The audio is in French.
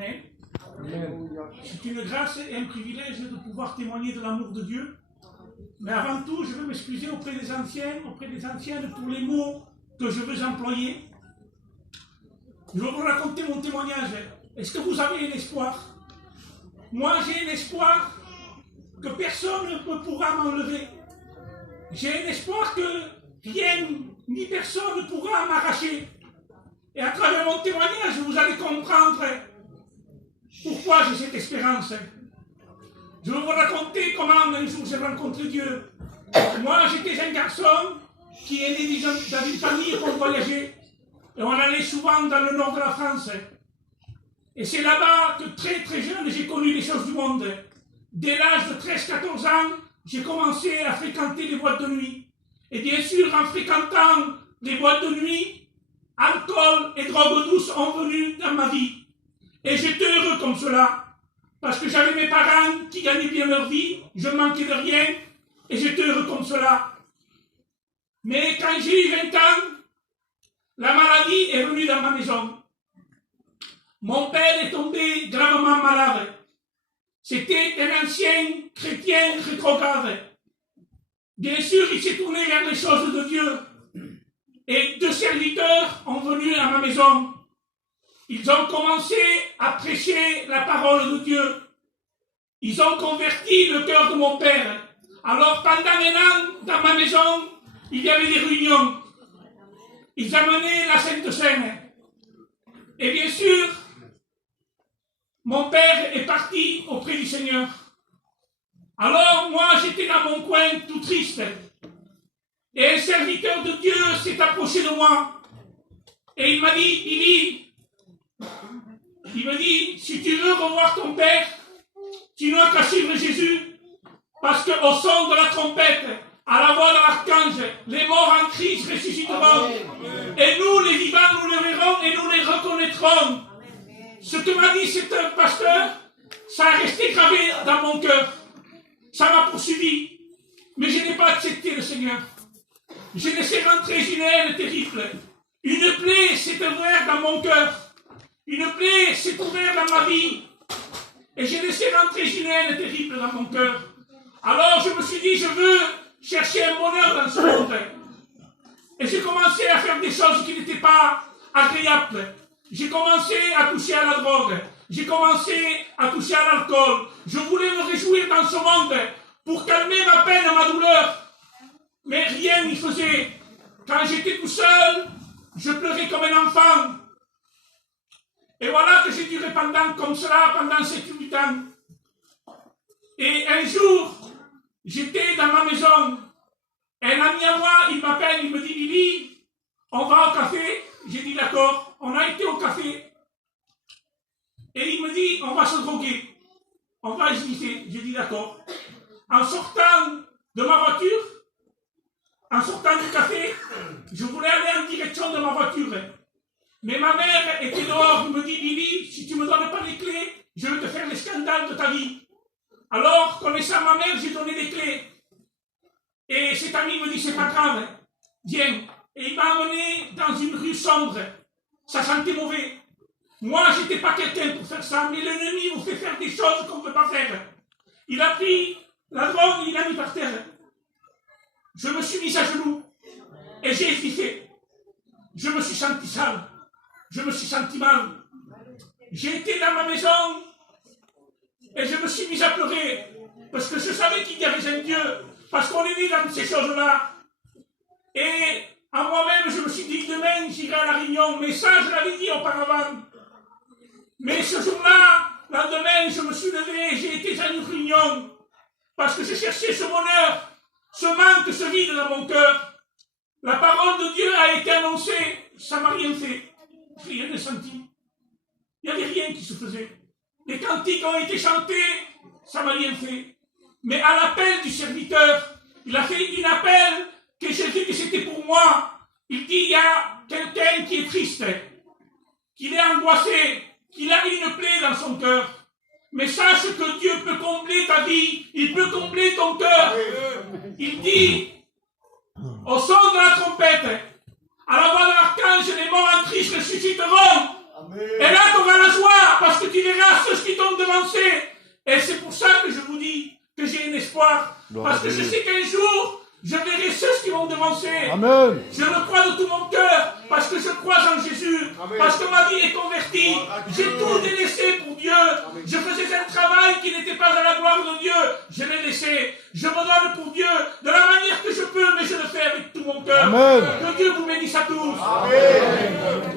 Amen. C'est une grâce et un privilège de pouvoir témoigner de l'amour de Dieu. Mais avant tout, je veux m'excuser auprès des anciennes pour les mots que je veux employer. Je vais vous raconter mon témoignage. Est-ce que vous avez un espoir? Moi, j'ai un espoir que personne ne pourra m'enlever. J'ai un espoir que rien ni personne ne pourra m'arracher. Et à travers mon témoignage, vous allez comprendre pourquoi j'ai cette espérance. Je vais vous raconter comment un jour j'ai rencontré Dieu. Moi, j'étais un garçon qui est né dans une famille qu'on voyageait. Et on allait souvent dans le nord de la France. Et c'est là-bas que très très jeune, j'ai connu les choses du monde. Dès l'âge de 13-14 ans, j'ai commencé à fréquenter les boîtes de nuit. Et bien sûr, en fréquentant les boîtes de nuit, alcool et drogue douce sont venus dans ma vie. Et j'étais heureux comme cela. Parce que j'avais mes parents qui gagnaient bien leur vie, je ne manquais de rien, et j'étais heureux comme cela. Mais quand j'ai eu 20 ans, la maladie est venue dans ma maison. Mon père est tombé gravement malade. C'était un ancien chrétien rétrograde. Bien sûr, il s'est tourné vers les choses de Dieu. Et 2 serviteurs sont venus à ma maison. Ils ont commencé à prêcher la parole de Dieu. Ils ont converti le cœur de mon père. Alors pendant 1 an, dans ma maison, il y avait des réunions. Ils amenaient la Sainte Seine. Et bien sûr, mon père est parti auprès du Seigneur. Alors moi, j'étais dans mon coin tout triste. Et un serviteur de Dieu s'est approché de moi. Et il m'a dit, Billy, il me dit, si tu veux revoir ton père, tu n'as qu'à suivre Jésus, parce qu'au son de la trompette, à la voix de l'archange, les morts en Christ ressusciteront. Et nous, les vivants, nous les verrons et nous les reconnaîtrons. Ce que m'a dit cet pasteur, ça a resté gravé dans mon cœur. Ça m'a poursuivi. Mais je n'ai pas accepté le Seigneur. Je laissé rentrer une haine terrible. Une plaie s'est ouverte dans mon cœur. Une plaie s'est ouverte dans ma vie. Et j'ai laissé rentrer une haine terrible dans mon cœur. Alors je me suis dit, je veux chercher un bonheur dans ce monde. Et j'ai commencé à faire des choses qui n'étaient pas agréables. J'ai commencé à toucher à la drogue. J'ai commencé à toucher à l'alcool. Je voulais me réjouir dans ce monde pour calmer ma peine et ma douleur. Mais rien n'y faisait. Quand j'étais tout seul, je pleurais comme un enfant. Et voilà que j'ai duré comme cela pendant 7-8 ans. Et un jour, j'étais dans ma maison. Un ami à moi, il m'appelle, il me dit, Billy, on va au café. J'ai dit d'accord. On a été au café. Et il me dit, on va se droguer. On va hésiter. J'ai dit d'accord. En sortant de ma voiture, en sortant du café, je voulais aller en direction de ma voiture. Mais ma mère était dehors, elle me dit, Billy, si tu ne me donnes pas les clés, je vais te faire le scandale de ta vie. Alors, connaissant ma mère, j'ai donné les clés. Et cet ami me dit, c'est pas grave, viens. Et il m'a amené dans une rue sombre. Ça sentait mauvais. Moi, je n'étais pas quelqu'un pour faire ça, mais l'ennemi vous fait faire des choses qu'on ne peut pas faire. Il a pris la drogue, il l'a mis par terre. Je me suis mis à genoux. Et j'ai hésité. Je me suis senti sale. Je me suis senti mal. J'ai été dans ma maison et je me suis mis à pleurer parce que je savais qu'il y avait un Dieu, parce qu'on est né dans ces choses-là. Et à moi-même, je me suis dit, demain, j'irai à la réunion. Mais ça, je l'avais dit auparavant. Mais ce jour-là, le lendemain, je me suis levé, j'ai été à une réunion parce que je cherchais ce bonheur, ce manque, ce vide dans mon cœur. La parole de Dieu a été annoncée, ça ne m'a rien fait. Rien de senti. Il n'y avait rien qui se faisait. Les cantiques ont été chantés, ça ne m'a rien fait. Mais à l'appel du serviteur, il a fait un appel que j'ai vu que c'était pour moi. Il dit, il y a quelqu'un qui est triste, qu'il est angoissé, qu'il a une plaie dans son cœur. Mais sache que Dieu peut combler ta vie, il peut combler ton cœur. Il dit, au son de la trompette, à la voix de l'archange, les morts en Christ ressusciteront. Amen. Et là, tu auras la joie, parce que tu verras espoir. Parce que je sais qu'un jour, je verrai ceux qui vont devancer. Amen. Je le crois de tout mon cœur, parce que je crois en Jésus, parce que ma vie est convertie. J'ai tout délaissé pour Dieu. Je faisais un travail qui n'était pas à la gloire de Dieu. Je l'ai laissé. Je me donne pour Dieu de la manière que je peux, mais je le fais avec tout mon cœur. Amen. Que Dieu vous bénisse à tous. Amen.